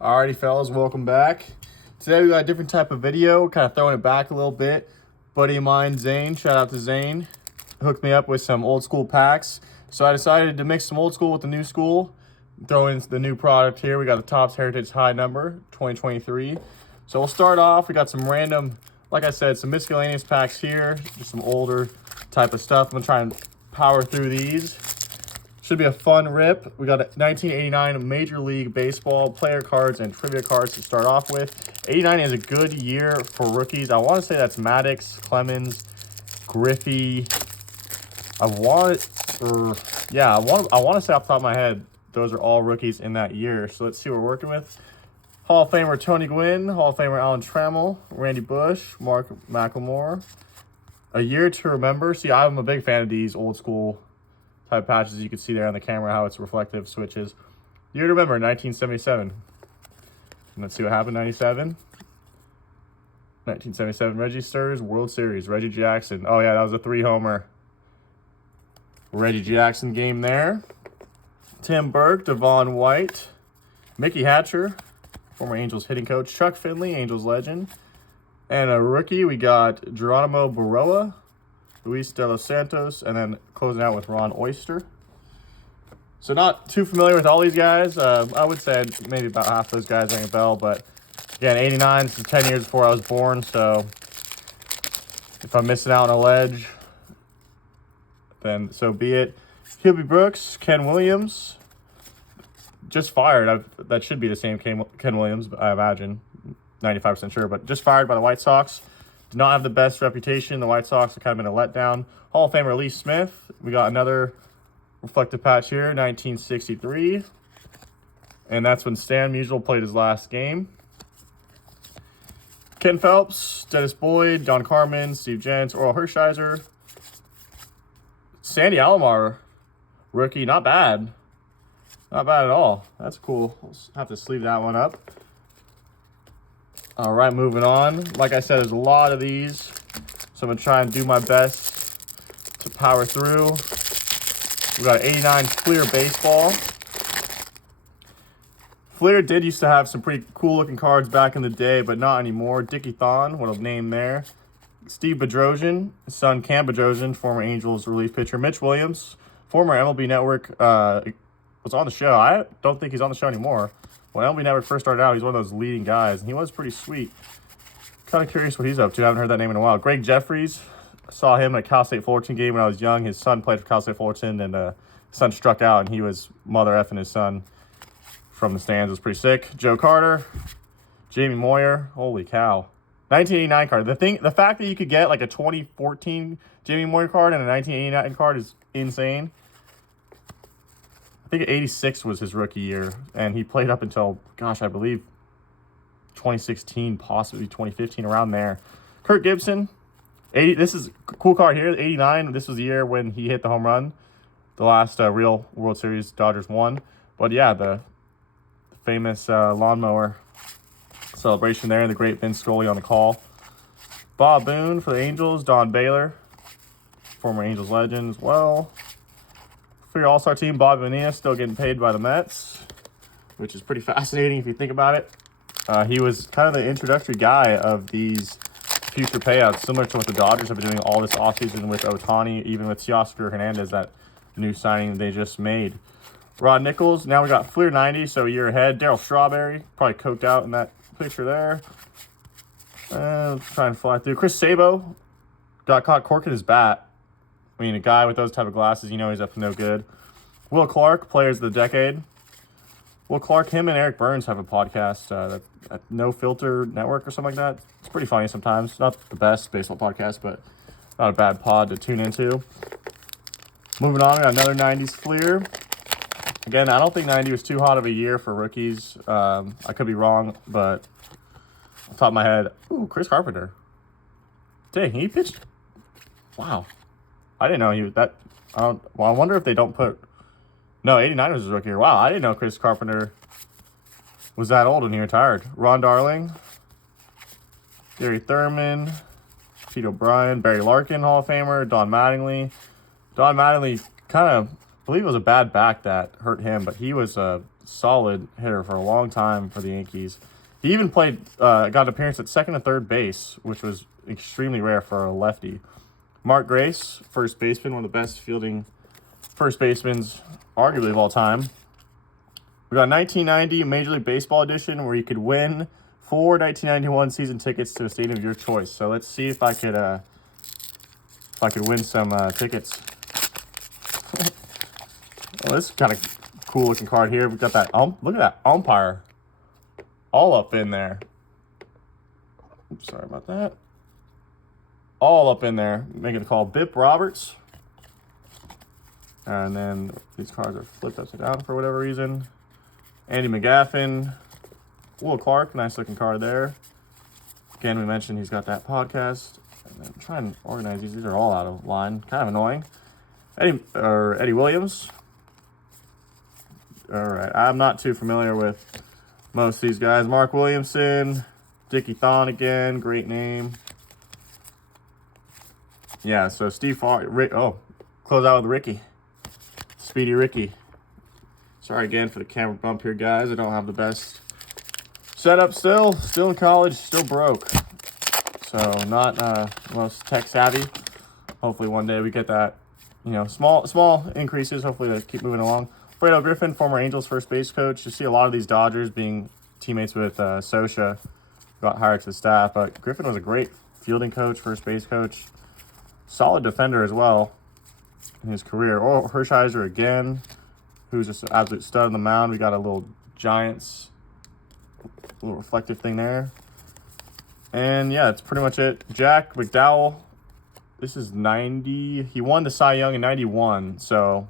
Alrighty, fellas, welcome back. Today we got a different type of video, kind of throwing it back a little bit. Buddy of mine, Zane, shout out to Zane, hooked me up with some old school packs. So I decided to mix some old school with the new school, throw in the new product here. We got the Topps Heritage High number, 2023. So we'll start off, we got some random, like I said, some miscellaneous packs here, just some older type of stuff. I'm gonna try and power through these. Should be a fun rip. We got a 1989 Major League Baseball player cards and trivia cards to start off with. 89 is a good year for rookies. I want to say that's Maddox, Clemens, Griffey. I want to say off the top of my head, those are all rookies in that year. So let's see what we're working with. Hall of Famer Tony Gwynn, Hall of Famer Alan Trammell, Randy Bush, Mark McLemore. A year to remember. See, I'm a big fan of these old school type patches. You can see there on the camera how it's reflective switches. Year to remember, 1977. And let's see what happened, 97. 1977 Reggie Stirs, World Series, Reggie Jackson. Oh yeah, that was a 3-homer Reggie Jackson game there. Tim Burke, Devon White, Mickey Hatcher, former Angels hitting coach, Chuck Finley, Angels legend. And a rookie, we got Geronimo Baroa, Luis De Los Santos, and then closing out with Ron Oyster. So not too familiar with all these guys. I would say maybe about half those guys ring a bell, but again, 89, this is 10 years before I was born, so if I'm missing out on a ledge, then so be it. Hubie Brooks, Ken Williams, just fired. That should be the same Ken Williams, I imagine. 95% sure, but just fired by the White Sox. Did not have the best reputation. The White Sox have kind of been a letdown. Hall of Famer Lee Smith. We got another reflective patch here, 1963. And that's when Stan Musial played his last game. Ken Phelps, Dennis Boyd, Don Carmen, Steve Jentz, Oral Hershiser. Sandy Alomar, rookie, not bad. Not bad at all. That's cool. We'll have to sleeve that one up. All right, moving on. Like I said, there's a lot of these, so I'm gonna try and do my best to power through. We got 89 Fleer baseball. Fleer did used to have some pretty cool looking cards back in the day, but not anymore. Dickie Thon, what a name there. Steve Bedrosian, his son Cam Bedrosian, former Angels relief pitcher. Mitch Williams, former MLB Network, was on the show. I don't think he's on the show anymore. When MLB Network first started out, he's one of those leading guys, and he was pretty sweet. Kind of curious what he's up to. I haven't heard that name in a while. Greg Jeffries, saw him at a Cal State Fullerton game when I was young. His son played for Cal State Fullerton, and his son struck out, and he was mother effing his son from the stands. It was pretty sick. Joe Carter, Jamie Moyer. Holy cow. 1989 card. The fact that you could get like a 2014 Jamie Moyer card and a 1989 card is insane. I think 86 was his rookie year, and he played up until, gosh, I believe 2016, possibly 2015, around there. Kirk Gibson, this is a cool card here, 89. This was the year when he hit the home run, the last real World Series Dodgers won. But yeah, the famous lawnmower celebration there, the great Vince Scully on the call. Bob Boone for the Angels, Don Baylor, former Angels legend as well. For your All-Star team, Bob Bonilla still getting paid by the Mets, which is pretty fascinating if you think about it. He was kind of the introductory guy of these future payouts, similar to what the Dodgers have been doing all this offseason with Ohtani, even with Teoscar Hernandez, that new signing they just made. Rod Nichols, now we got Fleer 90, so a year ahead. Darryl Strawberry, probably coked out in that picture there. Let's try and fly through. Chris Sabo got caught corking his bat. I mean, a guy with those type of glasses, you know he's up to no good. Will Clark, Players of the Decade. Will Clark, him and Eric Burns have a podcast, at No Filter Network or something like that. It's pretty funny sometimes. Not the best baseball podcast, but not a bad pod to tune into. Moving on, we got another 90s Fleer. Again, I don't think 90 was too hot of a year for rookies. I could be wrong, but off the top of my head, ooh, Chris Carpenter. Dang, he pitched. Wow. I didn't know he was that. I wonder if they don't put. No, 89 was his rookie year. Wow, I didn't know Chris Carpenter was that old when he retired. Ron Darling, Gary Thurman, Pete O'Brien, Barry Larkin, Hall of Famer, Don Mattingly. Don Mattingly kind of, I believe it was a bad back that hurt him, but he was a solid hitter for a long time for the Yankees. He even played, got an appearance at second and third base, which was extremely rare for a lefty. Mark Grace, first baseman, one of the best fielding first basemen, arguably of all time. We got 1990 Major League Baseball edition where you could win 4 1991 season tickets to a stadium of your choice. So let's see if I could win some tickets. Well, this is kind of cool looking card here. We've got that. Look at that umpire, all up in there. Oops, sorry about that. All up in there, making the call. Bip Roberts. And then these cards are flipped upside down for whatever reason. Andy McGaffin. Will Clark, nice looking card there. Again, we mentioned he's got that podcast. And then try and organize these. These are all out of line. Kind of annoying. Eddie Williams. All right, I'm not too familiar with most of these guys. Mark Williamson, Dickie Thon again, great name. Yeah, so Steve Farr, close out with Ricky. Speedy Ricky. Sorry again for the camera bump here, guys. I don't have the best setup still. Still in college, still broke. So not most tech savvy. Hopefully one day we get that, small increases. Hopefully to keep moving along. Fredo Griffin, former Angels first base coach. You see a lot of these Dodgers being teammates with Scioscia, got hired to the staff. But Griffin was a great fielding coach, first base coach. Solid defender as well in his career. Oh, Hershiser again, who's just an absolute stud on the mound. We got a little Giants, little reflective thing there. And yeah, that's pretty much it. Jack McDowell, this is 90. He won the Cy Young in 91, so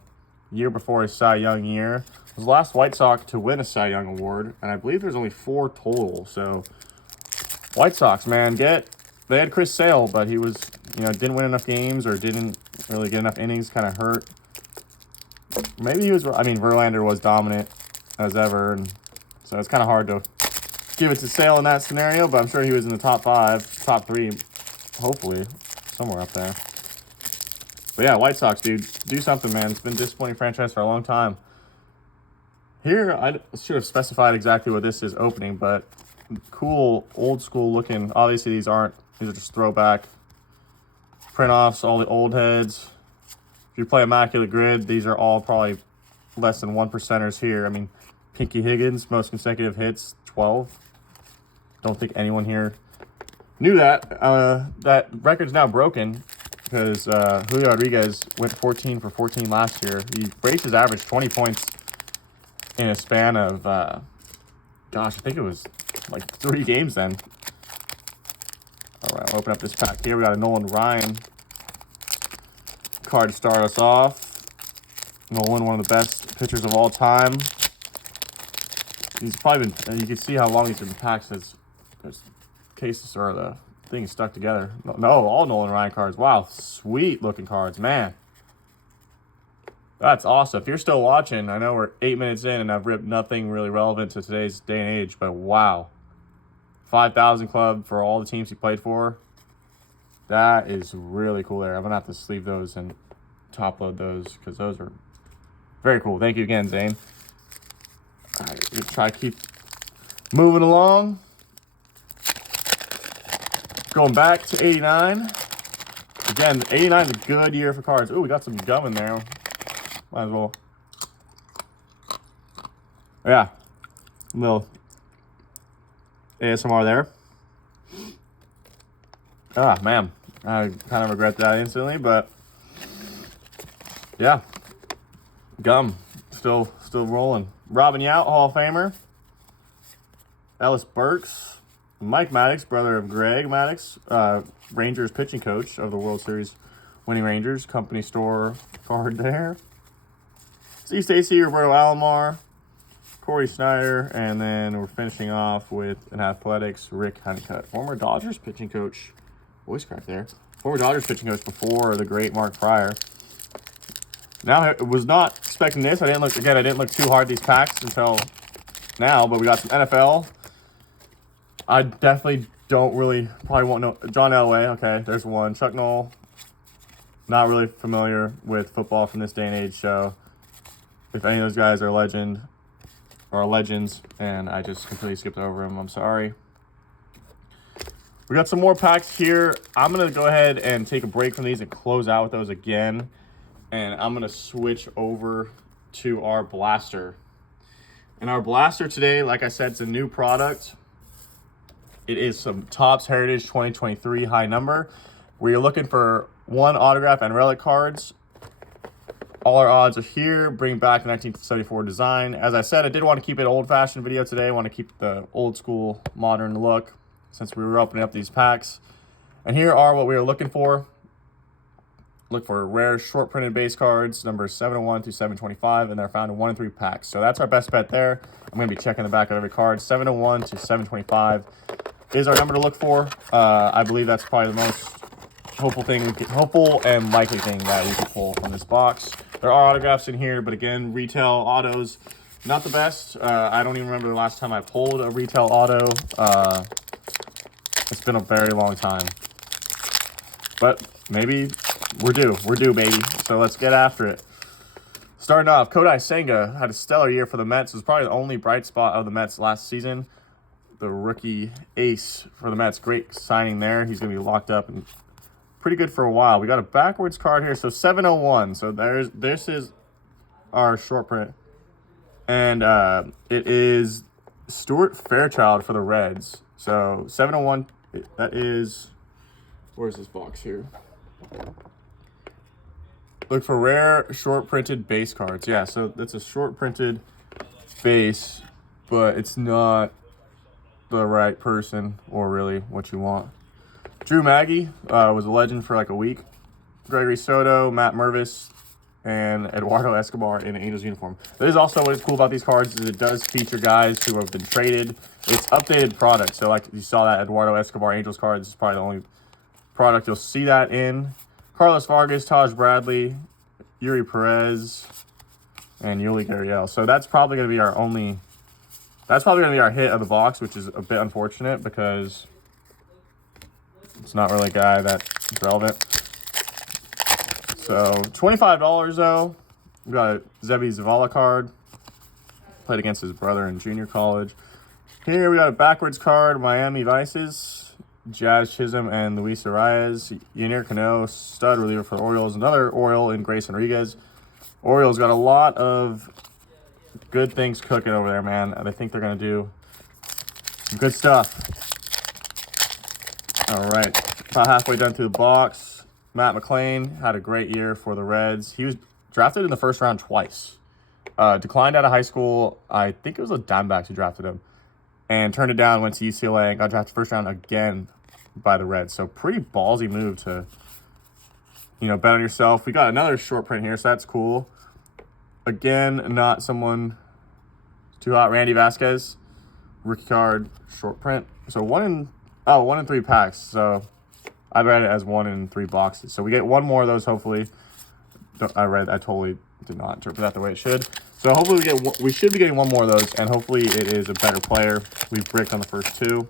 year before his Cy Young year. Was the last White Sox to win a Cy Young award, and I believe there's only 4 total. So White Sox, man, they had Chris Sale, but he was, didn't win enough games or didn't really get enough innings, kind of hurt. Maybe Verlander was dominant as ever, and so it's kind of hard to give it to Sale in that scenario, but I'm sure he was in the top 5, top 3, hopefully, somewhere up there. But yeah, White Sox, dude, do something, man. It's been a disappointing franchise for a long time. Here, I should have specified exactly what this is opening, but cool, old school looking. Obviously, these are just throwback print-offs, all the old heads. If you play Immaculate Grid, these are all probably less than 1%ers here. I mean, Pinky Higgins, most consecutive hits, 12. Don't think anyone here knew that. That record's now broken because Julio Rodriguez went 14 for 14 last year. He raised his average 20 points in a span of, I think it was like 3 games then. All right, I'll open up this pack here. We got a Nolan Ryan card to start us off. Nolan, one of the best pitchers of all time. He's probably been, you can see how long he's been packed. His cases or the thing stuck together. No, all Nolan Ryan cards. Wow, sweet looking cards, man. That's awesome. If you're still watching, I know we're 8 minutes in and I've ripped nothing really relevant to today's day and age, but wow. 5,000 club for all the teams he played for. That is really cool there. I'm going to have to sleeve those and top load those because those are very cool. Thank you again, Zane. All right, we're going to try to keep moving along. Going back to 89. Again, 89 is a good year for cards. Ooh, we got some gum in there. Might as well. Yeah. A little ASMR there. Ah, man. I kind of regret that instantly, but yeah. Gum. Still rolling. Robin Yount, Hall of Famer. Ellis Burks. Mike Maddox, brother of Greg Maddox, Rangers pitching coach of the World Series winning Rangers. Company store card there. Steve Stacy, Roberto Alomar, Corey Snyder, and then we're finishing off with an Athletics, Rick Honeycutt, former Dodgers pitching coach. Voice crack there. Former Dodgers pitching coach before the great Mark Pryor. Now, I was not expecting this. I didn't look too hard at these packs until now, but we got some NFL. I definitely probably won't know. John Elway, okay, there's one. Chuck Noll, not really familiar with football from this day and age, so if any of those guys are a legend, or legends, and I just completely skipped over them. I'm sorry. We got some more packs here. I'm going to go ahead and take a break from these and close out with those again. And I'm going to switch over to our blaster. And our blaster today, like I said, it's a new product. It is some Topps Heritage 2023 high number. We are looking for 1 autograph and relic cards. All our odds are here. Bring back the 1974 design. As I said, I did want to keep it an old-fashioned video today. I want to keep the old school modern look since we were opening up these packs. And here are what we are looking for. Look for rare short printed base cards, numbers 701 through 725, and they're found in 1 and 3 packs. So that's our best bet there. I'm going to be checking the back of every card. 701 to 725 is our number to look for. I believe that's probably the most hopeful and likely thing that we can pull from this box. There are autographs in here, but again, retail autos, not the best. I don't even remember the last time I pulled a retail auto. It's been a very long time. But maybe we're due, baby. So let's get after it. Starting off, Kodai Senga had a stellar year for the Mets. It was probably the only bright spot of the Mets last season. The rookie ace for the Mets. Great signing there. He's going to be locked up and pretty good for a while. We got a backwards card here. So 701. So this is our short print. And it is Stuart Fairchild for the Reds. So 701, that is... Where's this box here? Look for rare short printed base cards. Yeah, so that's a short printed base, but it's not the right person or really what you want. Drew Maggi was a legend for like a week. Gregory Soto, Matt Mervis, and Eduardo Escobar in an Angels uniform. That is also what is cool about these cards is it does feature guys who have been traded. It's updated product. So like you saw that Eduardo Escobar Angels card. This is probably the only product you'll see that in. Carlos Vargas, Taj Bradley, Yuri Perez, and Yuli Gurriel. So that's probably going to be our hit of the box, which is a bit unfortunate because it's not really a guy that's relevant. So $25 though. We got a Zebi Zavala card. Played against his brother in junior college. Here we got a backwards card, Miami Vices. Jazz Chisholm and Luis Arias. Yennier Cano, stud reliever for the Orioles. Another Oriole in Grayson Rodriguez. Orioles got a lot of good things cooking over there, man. I think they're going to do some good stuff. All right. About halfway done through the box. Matt McLain had a great year for the Reds. He was drafted in the first round twice. Declined out of high school. I think it was the Diamondbacks who drafted him. And turned it down, went to UCLA, and got drafted first round again by the Reds. So pretty ballsy move to, bet on yourself. We got another short print here, so that's cool. Again, not someone too hot. Randy Vasquez, rookie card, short print. So 1 in 3 packs. So I read it as 1 in 3 boxes. So we get 1 more of those, hopefully. I totally did not interpret that the way it should. So hopefully we should be getting 1 more of those, and hopefully it is a better player. We've bricked on the first 2.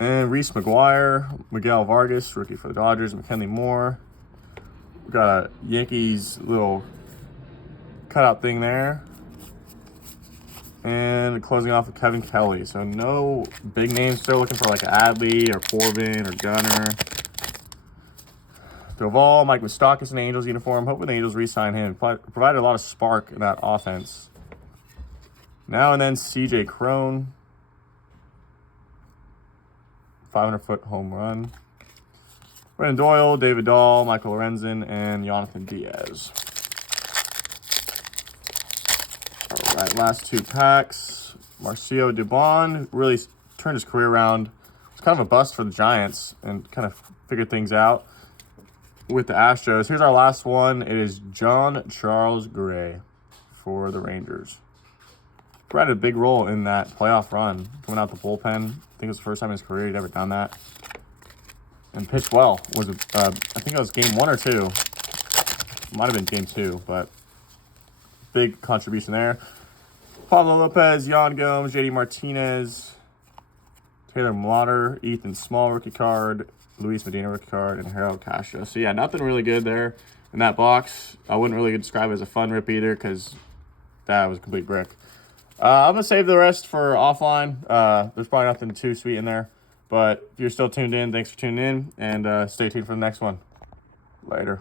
And Reese McGuire, Miguel Vargas, rookie for the Dodgers, McKinley Moore. We got a Yankees little cutout thing there. And closing off with Kevin Kelly. So no big names. Still looking for like Adley or Corbin or Gunner. Doval, Mike Moustakas in the Angels uniform. Hoping the Angels re-sign him. Provided a lot of spark in that offense. Now and then, C.J. Cron. 500-foot home run. Brendan Doyle, David Dahl, Michael Lorenzen, and Jonathan Diaz. All right, last 2 packs. Marcio Dubon really turned his career around. It's kind of a bust for the Giants and kind of figured things out with the Astros. Here's our last one. It is John Charles Gray for the Rangers. Had a big role in that playoff run, coming out the bullpen. I think it was the first time in his career he'd ever done that. And pitched well. I think it was game 1 or 2. Might have been game 2, but big contribution there. Pablo Lopez, Yan Gomes, JD Martinez, Taylor Mlotter, Ethan Small rookie card, Luis Medina rookie card, and Harold Castro. So yeah, nothing really good there in that box. I wouldn't really describe it as a fun rip either because That was a complete brick. I'm going to save the rest for offline. There's probably nothing too sweet in there. But if you're still tuned in, thanks for tuning in. And stay tuned for the next one. Later.